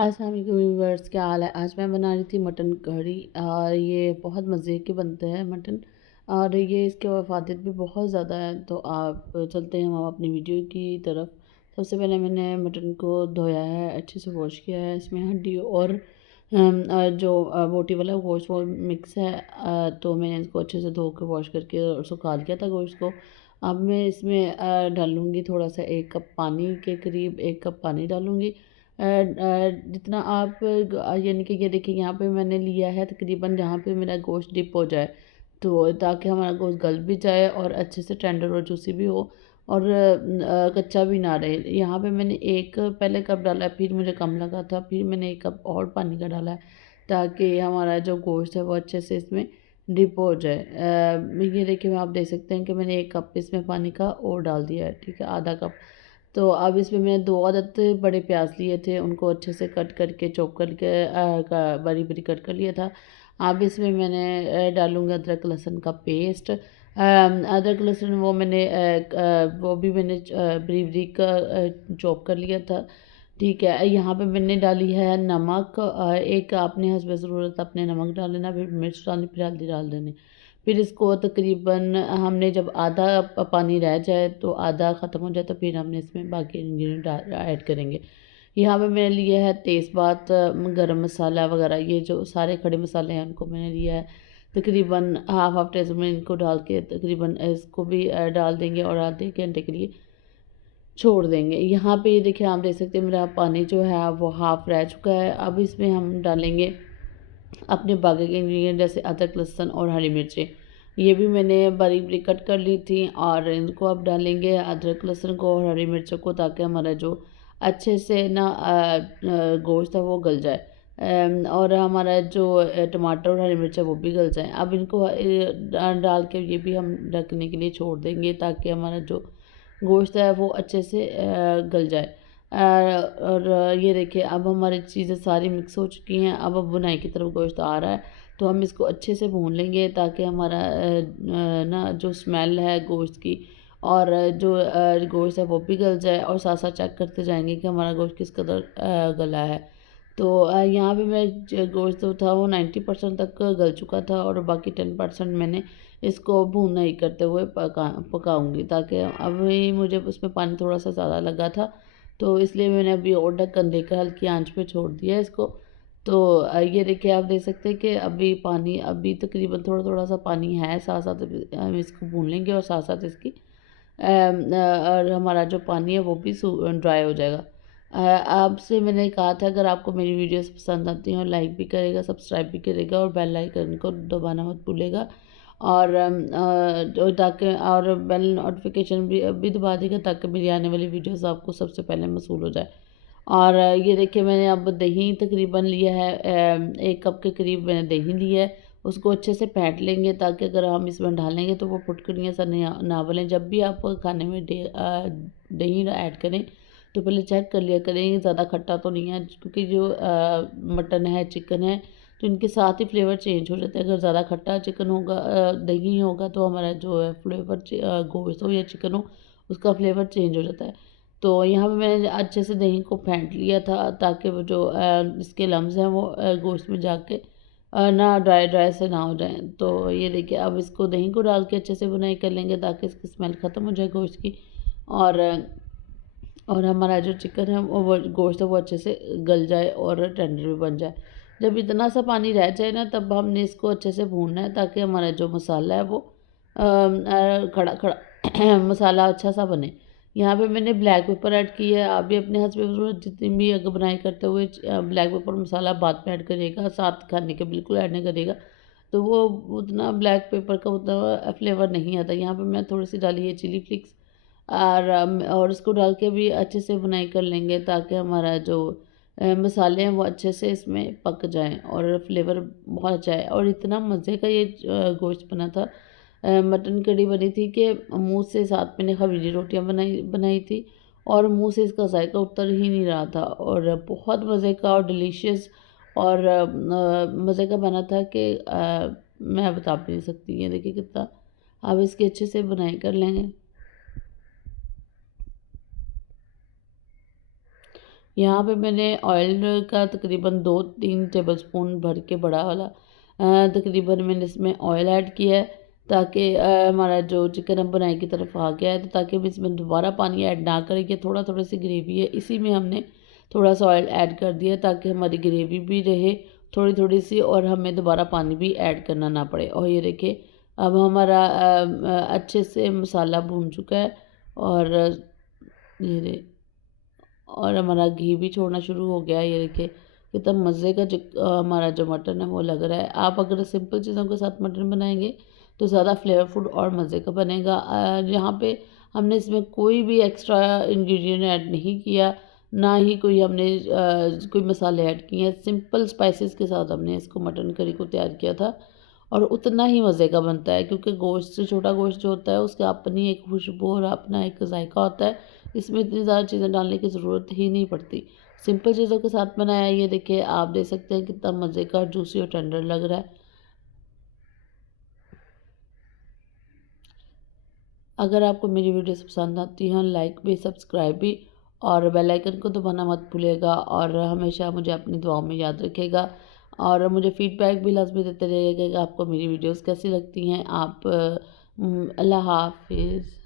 अस्सलाम वालेकुम व्यूअर्स, क्या हाल है। आज मैं बना रही थी मटन कढ़ी और ये बहुत मज़े के बनते हैं मटन। और ये इसके वफ़ादियत भी बहुत ज़्यादा है। तो आप चलते हैं हम अपनी वीडियो की तरफ। सबसे पहले मैंने मटन को धोया है, अच्छे से वॉश किया है। इसमें हड्डी और जो बोटी वाला गोश्त वो मिक्स है। तो मैंने इसको अच्छे से धो के वॉश करके और सुखा लिया था गोश्त को। अब मैं इसमें डालूँगी थोड़ा सा 1 कप पानी के करीब 1 कप पानी डालूँगी। जितना आप यानी कि ये देखिए यहाँ पे मैंने लिया है तकरीबन जहाँ पे मेरा गोश्त डिप हो जाए, तो ताकि हमारा गोश्त गल भी जाए और अच्छे से टेंडर और जूसी भी हो और कच्चा भी ना रहे। यहाँ पे मैंने एक पहले कप डाला है, फिर मुझे कम लगा था, फिर मैंने 1 कप और पानी का डाला है ताकि हमारा जो गोश्त है वो अच्छे से इसमें डिप हो जाए। ये देखिए आप देख सकते हैं कि मैंने 1 कप इसमें पानी का और डाल दिया है, ठीक है, आधा कप। तो अब इसमें मैंने 2 अदद बड़े प्याज लिए थे, उनको अच्छे से कट करके चॉप करके बारीक बारीक कट कर लिया था। अब इसमें मैंने डालूँगी अदरक लहसुन का पेस्ट। अदरक लहसुन वो मैंने वो भी मैंने बारीक बारीक चॉप कर लिया था, ठीक है। यहाँ पे मैंने डाली है नमक, एक अपने हस्ब ज़रूरत अपने नमक डाल लेना, फिर मिर्च डालनी, फिर हल्दी डाल देनी। फिर इसको तकरीबन हमने जब आधा पानी रह जाए तो आधा ख़त्म हो जाए तो फिर हमने इसमें बाकी इंग्रेडिएंट ऐड करेंगे। यहाँ पे मैंने लिया है तेज़पात, गरम मसाला वगैरह, ये जो सारे खड़े मसाले हैं उनको मैंने लिया है। तकरीबन हाफ टी स्पून इनको डाल के तकरीबन इसको भी डाल देंगे और आधे घंटे के लिए छोड़ देंगे। यहाँ पे ये देखिए आप देख सकते हैं मेरा पानी जो है वो हाफ़ रह चुका है। अब इसमें हम डालेंगे अपने बाकी के इंग्रेडिएंट जैसे अदरक लहसुन और हरी मिर्चें। ये भी मैंने बारीक बारीक कट कर ली थी और इनको अब डालेंगे अदरक लहसुन को और हरी मिर्चों को, ताकि हमारा जो अच्छे से ना गोश्त है वो गल जाए। और हमारा जो टमाटर और हरी मिर्च है वो भी गल जाए। अब इनको डाल के ये भी हम ढकने के लिए छोड़ देंगे ताकि हमारा जो गोश्त है वो अच्छे से गल जाए। और ये देखिए अब हमारी चीज़ें सारी मिक्स हो चुकी हैं। अब बुनाई की तरफ गोश्त आ रहा है, तो हम इसको अच्छे से भून लेंगे ताकि हमारा ना जो स्मेल है गोश्त की और जो गोश्त है वो भी गल जाए, और साथ साथ चेक करते जाएंगे कि हमारा गोश्त किस कदर गला है। तो यहाँ पे मैं गोश्त जो था वो 90% तक गल चुका था और बाकी 10% मैंने इसको भूना ही करते हुए पकाऊंगी, ताकि अभी मुझे उसमें पानी थोड़ा सा ज़्यादा लगा था, तो इसलिए मैंने अभी और ढक्कन देकर हल्की आंच पे छोड़ दिया इसको। तो ये देखिए आप देख सकते हैं कि अभी पानी अभी तकरीबन थोड़ा थोड़ा सा पानी है, साथ साथ हम इसको भून लेंगे और साथ साथ इसकी और हमारा जो पानी है वो भी ड्राई हो जाएगा। आपसे मैंने कहा था अगर आपको मेरी वीडियोस पसंद आती हैं लाइक भी करेगा, सब्सक्राइब भी करेगा और बेल आइकन को दबाना मत भूलेगा। और ताकि और बेल नोटिफिकेशन भी दबा देगा ताकि मेरी आने वाली वीडियोस आपको सबसे पहले मसूल हो जाए। और ये देखिए मैंने अब दही तकरीबन लिया है, 1 कप के करीब मैंने दही लिया है। उसको अच्छे से फेंट लेंगे ताकि अगर हम इसमें डालेंगे तो वो फुटकड़ियाँ सा ना बने। जब भी आप खाने में दही ऐड करें तो पहले चेक कर लिया करें ज़्यादा खट्टा तो नहीं है, क्योंकि जो मटन है चिकन है तो इनके साथ ही फ्लेवर चेंज हो जाता है। अगर ज़्यादा खट्टा चिकन होगा दही होगा तो हमारा जो है फ्लेवर गोश्त हो या चिकन हो उसका फ्लेवर चेंज हो जाता है। तो यहाँ पे मैंने अच्छे से दही को फेंट लिया था ताकि वो जो इसके लम्स हैं वो गोश्त में जाके ना ड्राई ड्राई से ना हो जाए। तो ये देखिए अब इसको दही को डाल के अच्छे से बुनाई कर लेंगे ताकि इसकी स्मेल ख़त्म हो जाए गोश्त की। और हमारा जो चिकन है वो गोश्त है वो अच्छे से गल जाए और टेंडर भी बन जाए। जब इतना सा पानी रह जाए ना तब हमने इसको अच्छे से भूनना है ताकि हमारा जो मसाला है वो खड़ा खड़ा मसाला अच्छा सा बने। यहाँ पे मैंने ब्लैक पेपर ऐड किया है। आप भी अपने हस्ब ज़रूरत जितनी भी अगर बनाई करते हुए ब्लैक पेपर मसाला बाद में ऐड करिएगा, साथ खाने के बिल्कुल ऐड नहीं करिएगा, तो वो उतना ब्लैक पेपर का उतना फ्लेवर नहीं आता। यहाँ पे मैं थोड़ी सी डाली है चिली फ्लिक्स और इसको डाल के भी अच्छे से बुनाई कर लेंगे ताकि हमारा जो मसाले हैं वो अच्छे से इसमें पक जाएं और फ्लेवर बहुत अच्छा है। और इतना मज़े का ये गोश्त बना था, मटन कढ़ी बनी थी कि मुंह से, साथ मैंने खमीरी रोटियां बनाई बनाई थी और मुंह से इसका जायका उतर ही नहीं रहा था, और बहुत मज़े का और डिलीशियस और मज़े का बना था कि मैं बता भी नहीं सकती। ये देखिए कितना, आप इसकी अच्छे से बुनाई कर लेंगे। यहाँ पे मैंने ऑयल का तकरीबन 2-3 टेबलस्पून भर के बड़ा वाला तकरीबन मैंने इसमें ऑयल ऐड किया है, ताकि हमारा जो चिकन हम बनाई की तरफ आ गया है, तो ताकि हम इसमें दोबारा पानी ऐड ना करें। ये थोड़ा सी ग्रेवी है, इसी में हमने थोड़ा सा ऑयल ऐड कर दिया ताकि हमारी ग्रेवी भी रहे थोड़ी सी, और हमें दोबारा पानी भी ऐड करना ना पड़े। और ये देखिए अब हमारा अच्छे से मसाला भून चुका है, और ये और हमारा घी भी छोड़ना शुरू हो गया है। ये देखिए कितना मज़े का हमारा जो मटन है वो लग रहा है। आप अगर सिंपल चीज़ों के साथ मटन बनाएंगे तो ज़्यादा फ्लेवरफुल और मज़े का बनेगा। यहाँ पे हमने इसमें कोई भी एक्स्ट्रा इंग्रेडिएंट ऐड नहीं किया, ना ही कोई हमने कोई मसाले ऐड किए हैं। सिंपल स्पाइसेस के साथ हमने इसको मटन करी को तैयार किया था, और उतना ही मज़े का बनता है, क्योंकि गोश्त से छोटा गोश्त जो होता है उसका अपनी एक खुशबू और अपना एक जायका होता है। इसमें इतनी ज़्यादा चीज़ें डालने की ज़रूरत ही नहीं पड़ती। सिंपल चीज़ों के साथ बनाया है। ये देखिए आप देख सकते हैं कितना मज़े का जूसी और टेंडर लग रहा है। अगर आपको मेरी वीडियोस पसंद आती हैं, लाइक भी, सब्सक्राइब भी, और बेल आइकन को दबाना मत भूलिएगा, और हमेशा मुझे अपनी दुआओं में याद रखिएगा, और मुझे फीडबैक भी लाज़मी देते रहिएगा कि आपको मेरी वीडियोस कैसी लगती हैं। अल्लाह हाफ़िज़।